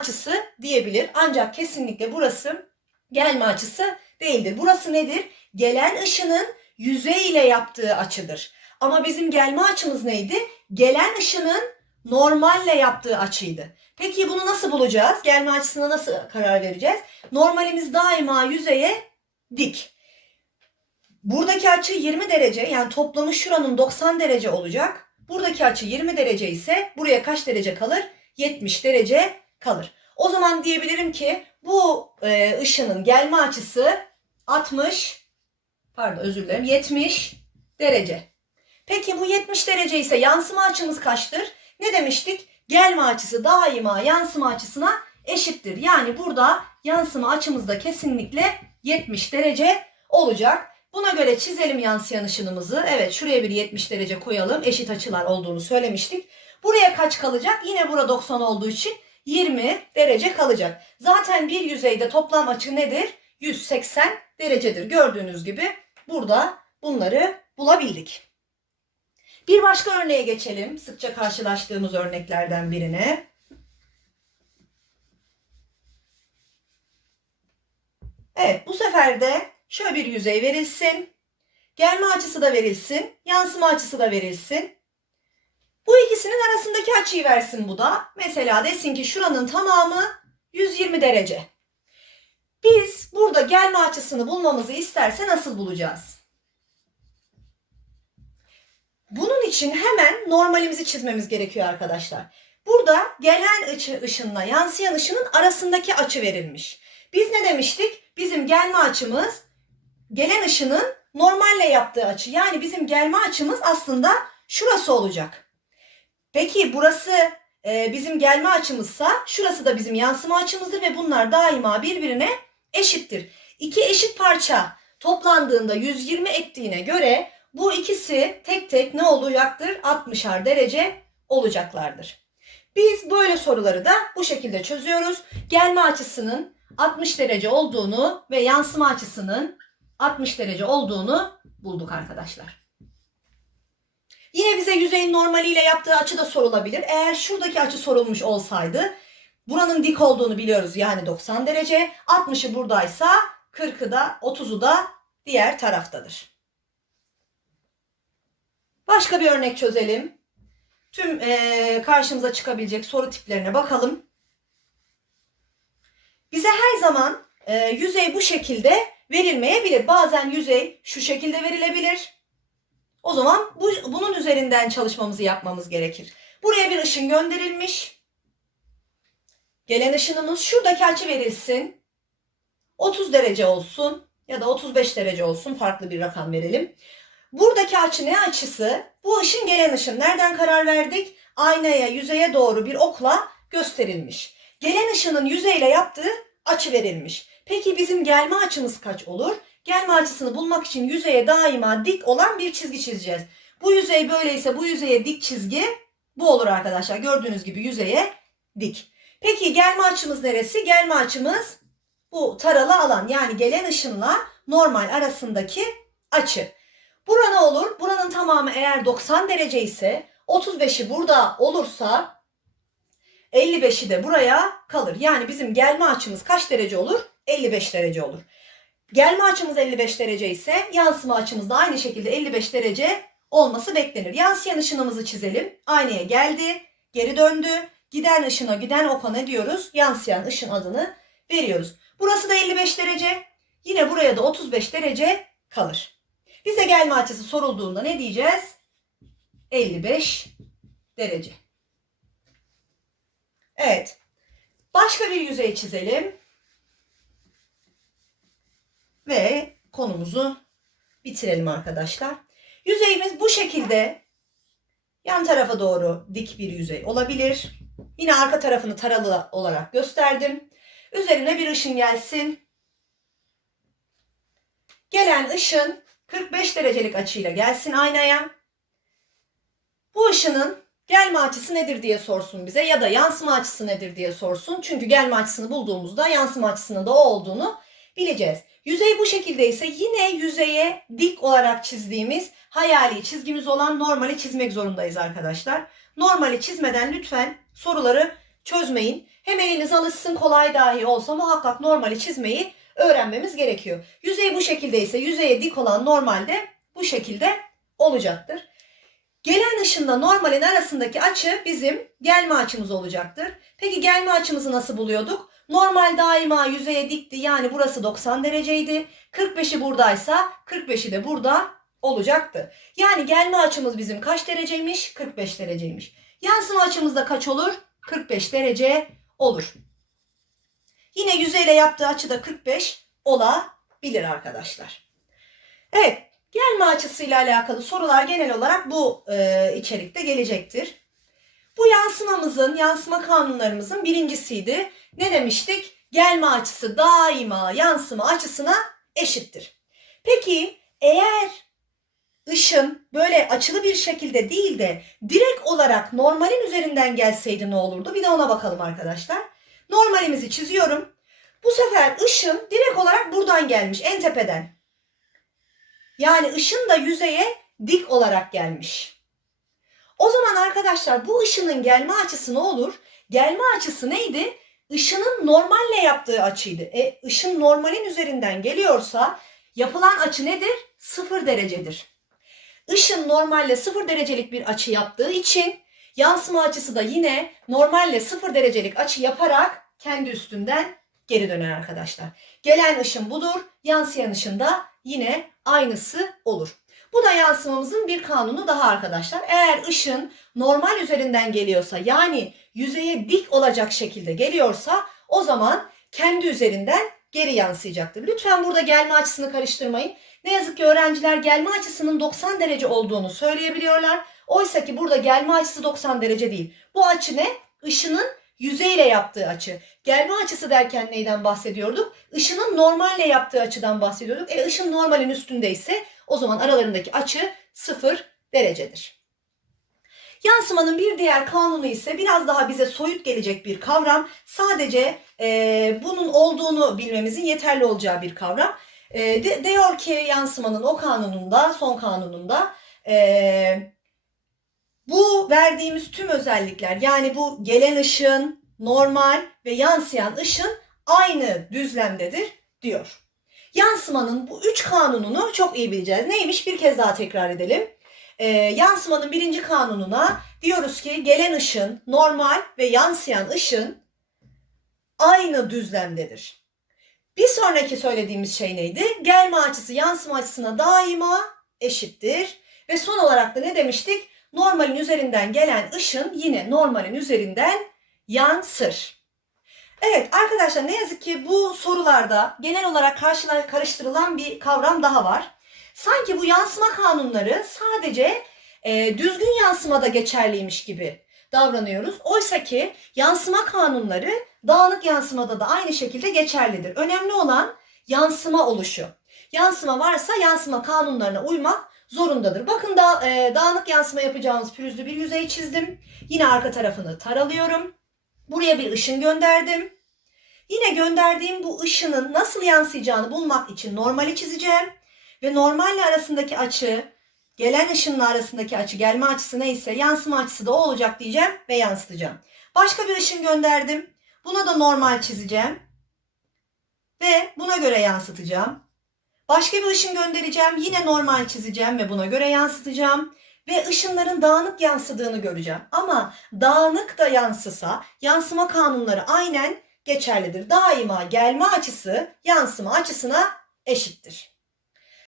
açısı diyebilir. Ancak kesinlikle burası gelme açısı değildir. Burası nedir? Gelen ışının yüzey ile yaptığı açıdır. Ama bizim gelme açımız neydi? Gelen ışının normalle yaptığı açıydı. Peki bunu nasıl bulacağız? Gelme açısına nasıl karar vereceğiz? Normalimiz daima yüzeye dik. Buradaki açı 20 derece yani toplamı şuranın 90 derece olacak. Buradaki açı 20 derece ise buraya kaç derece kalır? 70 derece kalır. O zaman diyebilirim ki bu e, ışının gelme açısı 60 pardon özür dilerim 70 derece. Peki bu 70 derece ise yansıma açımız kaçtır? Ne demiştik? Gelme açısı daima yansıma açısına eşittir. Yani burada yansıma açımız da kesinlikle 70 derece olacak. Buna göre çizelim yansıyan ışınımızı. Evet şuraya bir 70 derece koyalım. Eşit açılar olduğunu söylemiştik. Buraya kaç kalacak? Yine burada 90 olduğu için 20 derece kalacak. Zaten bir yüzeyde toplam açı nedir? 180 derecedir. Gördüğünüz gibi burada bunları bulabildik. Bir başka örneğe geçelim. Sıkça karşılaştığımız örneklerden birine. Evet bu sefer de şöyle bir yüzey verilsin. Gelme açısı da verilsin. Yansıma açısı da verilsin. Bu ikisinin arasındaki açıyı versin bu da. Mesela desin ki şuranın tamamı 120 derece. Biz burada gelme açısını bulmamızı isterse nasıl bulacağız? Bunun için hemen normalimizi çizmemiz gerekiyor arkadaşlar. Burada gelen ışı, ışınla yansıyan ışının arasındaki açı verilmiş. Biz ne demiştik? Bizim gelme açımız gelen ışının normalle yaptığı açı. Yani bizim gelme açımız aslında şurası olacak. Peki burası e, bizim gelme açımızsa şurası da bizim yansıma açımızdır ve bunlar daima birbirine eşittir. İki eşit parça toplandığında 120 ettiğine göre bu ikisi tek tek ne olacaktır? 60'ar derece olacaklardır. Biz böyle soruları da bu şekilde çözüyoruz. Gelme açısının 60 derece olduğunu ve yansıma açısının 60 derece olduğunu bulduk arkadaşlar. Yine bize yüzeyin normaliyle yaptığı açı da sorulabilir. Eğer şuradaki açı sorulmuş olsaydı buranın dik olduğunu biliyoruz yani 90 derece. 60'ı buradaysa 40'ı da 30'u da diğer taraftadır. Başka bir örnek çözelim. Tüm e, karşımıza çıkabilecek soru tiplerine bakalım. Bize her zaman e, yüzey bu şekilde verilmeyebilir. Bazen yüzey şu şekilde verilebilir. O zaman bu, bunun üzerinden çalışmamızı yapmamız gerekir. Buraya bir ışın gönderilmiş. Gelen ışınımız şuradaki açı verilsin. 30 derece olsun ya da 35 derece olsun farklı bir rakam verelim. Buradaki açı ne açısı? Bu ışın gelen ışın. Nereden karar verdik? Aynaya, yüzeye doğru bir okla gösterilmiş. Gelen ışının yüzeyle yaptığı açı verilmiş. Peki bizim gelme açımız kaç olur? Gelme açısını bulmak için yüzeye daima dik olan bir çizgi çizeceğiz. Bu yüzey böyleyse bu yüzeye dik çizgi bu olur arkadaşlar. Gördüğünüz gibi yüzeye dik. Peki gelme açımız neresi? Gelme açımız bu taralı alan yani gelen ışınla normal arasındaki açı. Bura ne olur? Buranın tamamı eğer 90 derece ise 35'i burada olursa 55'i de buraya kalır. Yani bizim gelme açımız kaç derece olur? 55 derece olur. Gelme açımız 55 derece ise yansıma açımız da aynı şekilde 55 derece olması beklenir. Yansıyan ışınımızı çizelim. Aynaya geldi, geri döndü. Giden ışına giden oka ne diyoruz? Yansıyan ışın adını veriyoruz. Burası da 55 derece. Yine buraya da 35 derece kalır. Bize gelme açısı sorulduğunda ne diyeceğiz? 55 derece. Evet. Başka bir yüzey çizelim. Ve konumuzu bitirelim arkadaşlar. Yüzeyimiz bu şekilde yan tarafa doğru dik bir yüzey olabilir. Yine arka tarafını taralı olarak gösterdim. Üzerine bir ışın gelsin. Gelen ışın 45 derecelik açıyla gelsin aynaya. Bu ışının gelme açısı nedir diye sorsun bize ya da yansıma açısı nedir diye sorsun. Çünkü gelme açısını bulduğumuzda yansıma açısının da o olduğunu bileceğiz. Yüzey bu şekilde ise yine yüzeye dik olarak çizdiğimiz hayali çizgimiz olan normali çizmek zorundayız arkadaşlar. Normali çizmeden lütfen soruları çözmeyin. Hem eliniz alışsın kolay dahi olsa muhakkak normali çizmeyi öğrenmemiz gerekiyor. Yüzey bu şekilde ise yüzeye dik olan normalde bu şekilde olacaktır. Gelen ışınla normalin arasındaki açı bizim gelme açımız olacaktır. Peki gelme açımızı nasıl buluyorduk? Normal daima yüzeye dikti yani burası 90 dereceydi. 45'i buradaysa 45'i de burada olacaktı. Yani gelme açımız bizim kaç dereceymiş? 45 dereceymiş. Yansıma açımız da kaç olur? 45 derece olur. Yine yüzeyle yaptığı açı da 45 olabilir arkadaşlar. Evet, gelme açısıyla alakalı sorular genel olarak bu e, içerikte gelecektir. Bu yansımamızın, yansıma kanunlarımızın birincisiydi. Ne demiştik? Gelme açısı daima yansıma açısına eşittir. Peki eğer ışın böyle açılı bir şekilde değil de direkt olarak normalin üzerinden gelseydi ne olurdu? Bir de ona bakalım arkadaşlar. Normalimizi çiziyorum. Bu sefer ışın direkt olarak buradan gelmiş en tepeden. Yani ışın da yüzeye dik olarak gelmiş. O zaman arkadaşlar bu ışının gelme açısı ne olur? Gelme açısı neydi? Işının normalle yaptığı açıydı. E ışın normalin üzerinden geliyorsa yapılan açı nedir? Sıfır derecedir. Işın normalle sıfır derecelik bir açı yaptığı için yansıma açısı da yine normalle sıfır derecelik açı yaparak kendi üstünden geri döner arkadaşlar. Gelen ışın budur, yansıyan ışın da yine aynısı olur. Bu da yansımamızın bir kanunu daha arkadaşlar. Eğer ışın normal üzerinden geliyorsa yani yüzeye dik olacak şekilde geliyorsa o zaman kendi üzerinden geri yansıyacaktır. Lütfen burada gelme açısını karıştırmayın. Ne yazık ki öğrenciler gelme açısının 90 derece olduğunu söyleyebiliyorlar. Oysa ki burada gelme açısı 90 derece değil. Bu açı ne? Işının yüzeyle yaptığı açı. Gelme açısı derken neyden bahsediyorduk? Işının normalle yaptığı açıdan bahsediyorduk. E ışın normalin üstündeyse o zaman aralarındaki açı 0 derecedir. Yansımanın bir diğer kanunu ise biraz daha bize soyut gelecek bir kavram. Sadece e, bunun olduğunu bilmemizin yeterli olacağı bir kavram. E, de, diyor ki yansımanın o kanununda, son kanununda e, bu verdiğimiz tüm özellikler yani bu gelen ışın, normal ve yansıyan ışın aynı düzlemdedir diyor. Yansımanın bu üç kanununu çok iyi bileceğiz. Neymiş bir kez daha tekrar edelim. Ee, yansımanın birinci kanununa diyoruz ki gelen ışın, normal ve yansıyan ışın aynı düzlemdedir. Bir sonraki söylediğimiz şey neydi? Gelme açısı yansıma açısına daima eşittir. Ve son olarak da ne demiştik? Normalin üzerinden gelen ışın yine normalin üzerinden yansır. Evet arkadaşlar ne yazık ki bu sorularda genel olarak karşılar karıştırılan bir kavram daha var. Sanki bu yansıma kanunları sadece e, düzgün yansımada geçerliymiş gibi davranıyoruz. Oysa ki yansıma kanunları dağınık yansımada da aynı şekilde geçerlidir. Önemli olan yansıma oluşu. Yansıma varsa yansıma kanunlarına uymak zorundadır. Bakın da e, dağınık yansıma yapacağımız pürüzlü bir yüzey çizdim. Yine arka tarafını taralıyorum. Buraya bir ışın gönderdim. Yine gönderdiğim bu ışının nasıl yansıyacağını bulmak için normali çizeceğim. Ve normalle arasındaki açı, gelen ışınla arasındaki açı, gelme açısı neyse yansıma açısı da o olacak diyeceğim ve yansıtacağım. Başka bir ışın gönderdim. Buna da normal çizeceğim. Ve buna göre yansıtacağım. Başka bir ışın göndereceğim. Yine normal çizeceğim ve buna göre yansıtacağım. Ve ışınların dağınık yansıdığını göreceğim. Ama dağınık da yansısa yansıma kanunları aynen geçerlidir. Daima gelme açısı yansıma açısına eşittir.